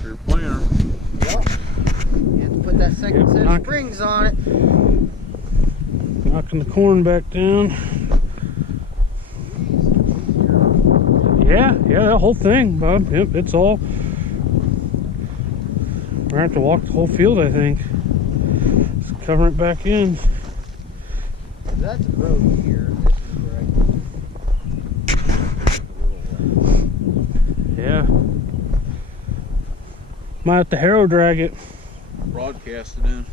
for your planter. Yep. You have to put that second set of springs on it. Knocking the corn back down. Yeah, the whole thing, Bob. Yep, it's all. We're gonna have to walk the whole field, I think. Just cover it back in. That's a road here. This is where I Yeah. Might have to harrow drag it. Broadcast it in.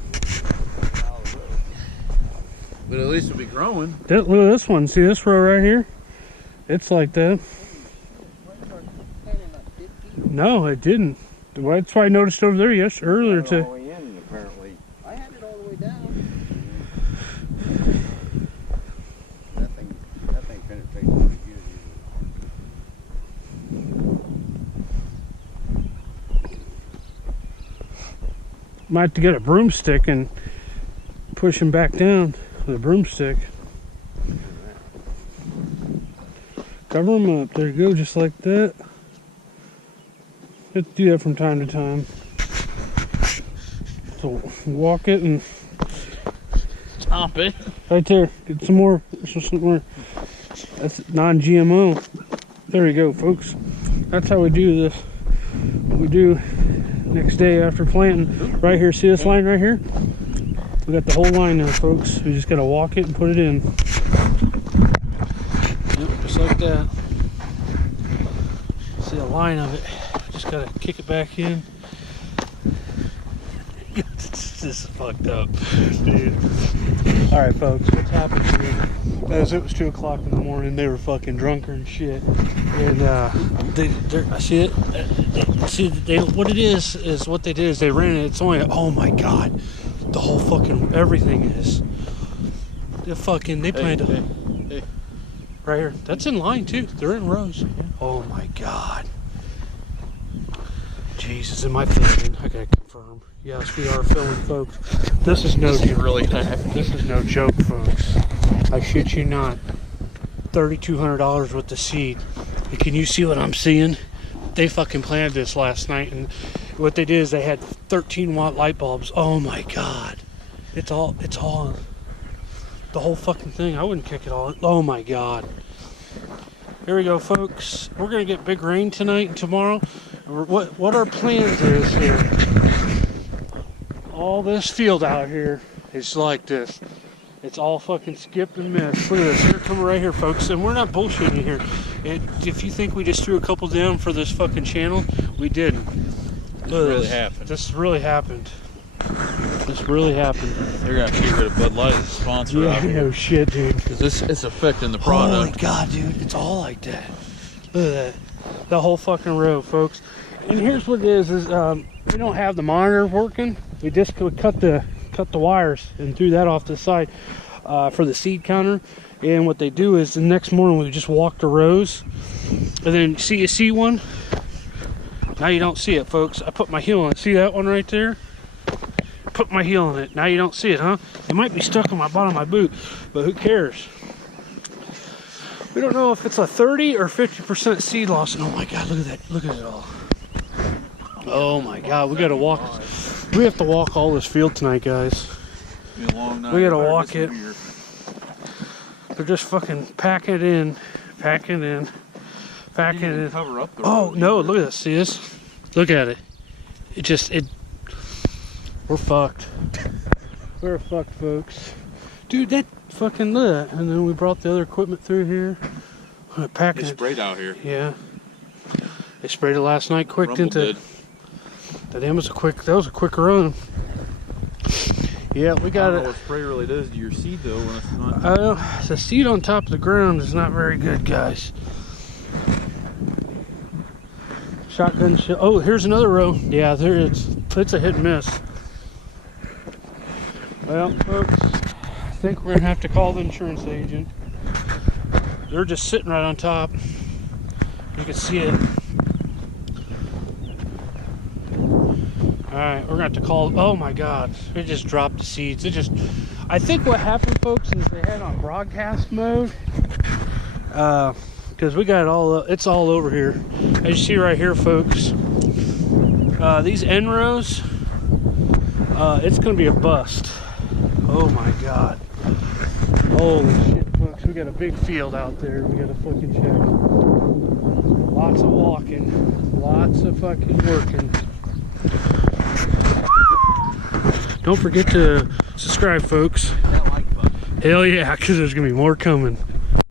But at least it'll be growing. Look at this one. See this row right here? It's like that. No, it didn't. That's why I noticed over there earlier too. all the way in, apparently. I had it all the way down. That thing penetrates pretty good. Might have to get a broomstick and push him back down with a broomstick. Cover him up. There you go, just like that. Have to do that from time to time. So walk it and Stop it. right there. Get some more. Some more. That's non-GMO. There you go, folks. That's how we do this. What we do next day after planting. Right here. See this line right here? We got the whole line there, folks. We just gotta walk it and put it in. Yep, just like that. See a line of it. Just gotta kick it back in. This is fucked up, dude. All right, folks, what's happened here? As it was 2 o'clock in the morning, they were fucking drunker and shit. And I see it. What it is what they did is they ran it. It's only, oh my god, the whole fucking everything is. They planned Hey. right here. That's in line too. They're in rows. Yeah. Oh my god. Jesus, am I filming? I gotta confirm. Yes, we are filming, folks. This is no joke. Really This is no joke, folks. I shit you not. $3,200 worth of seed. And can you see what I'm seeing? They fucking planted this last night, and what they did is they had 13-watt light bulbs. Oh my god. It's all the whole fucking thing. I wouldn't kick it all. Oh my god. Here we go, folks. We're gonna get big rain tonight and tomorrow. What our plans is here. All this field out here is like this. It's all fucking skip and miss. Look at this. They're coming right here, folks. And we're not bullshitting here. If you think we just threw a couple down for this fucking channel, we didn't. This really happened. This really happened. This really happened. They're gonna have to get rid of Bud Light as a sponsor. Yeah, no shit, dude. Because it's affecting the Holy product. god, dude. It's all like that. Look at that. The whole fucking row, folks. And here's what it is we don't have the monitor working. We just cut the wires and threw that off to the side for the seed counter. And what they do is the next morning we just walk the rows, and then you see one. Now you don't see it, folks. I put my heel on it. See that one right there? Put my heel on it. Now you don't see it, huh? It might be stuck on my bottom of my boot, but who cares? We don't know if it's a 30 or 50% seed loss. And oh my god, look at that. Look at it all. Oh my god, we gotta walk. We have to walk all this field tonight, guys. Be a long night. We gotta walk it. They're just fucking packing it in. Cover up the Oh road no, either. look at this. See this? Look at it. We're fucked. We're fucked, folks. Dude, that fucking lit. And then we brought the other equipment through here. Packing They it. sprayed out here. Yeah. They sprayed it last night quick, Rumble didn't did. they? That was a quick run. Yeah, we I got don't know it. what spray really does to your seed though when it's not. The seed on top of the ground is not very good, guys. Shotgun shell. Oh, here's another row. Yeah, there it's a hit and miss. Well, folks, I think we're gonna have to call the insurance agent. They're just sitting right on top. You can see it. Alright, we're gonna have to call. Oh my god, it just dropped the seeds. I think what happened, folks, is they had on broadcast mode. Because we got it all, it's all over here. As you see right here, folks, These end rows, it's gonna be a bust. Oh my god. Holy shit, folks. We got a big field out there. We gotta fucking check. Lots of walking. Lots of fucking working. Don't forget to subscribe, folks. That like button. Hell yeah, because there's gonna be more coming.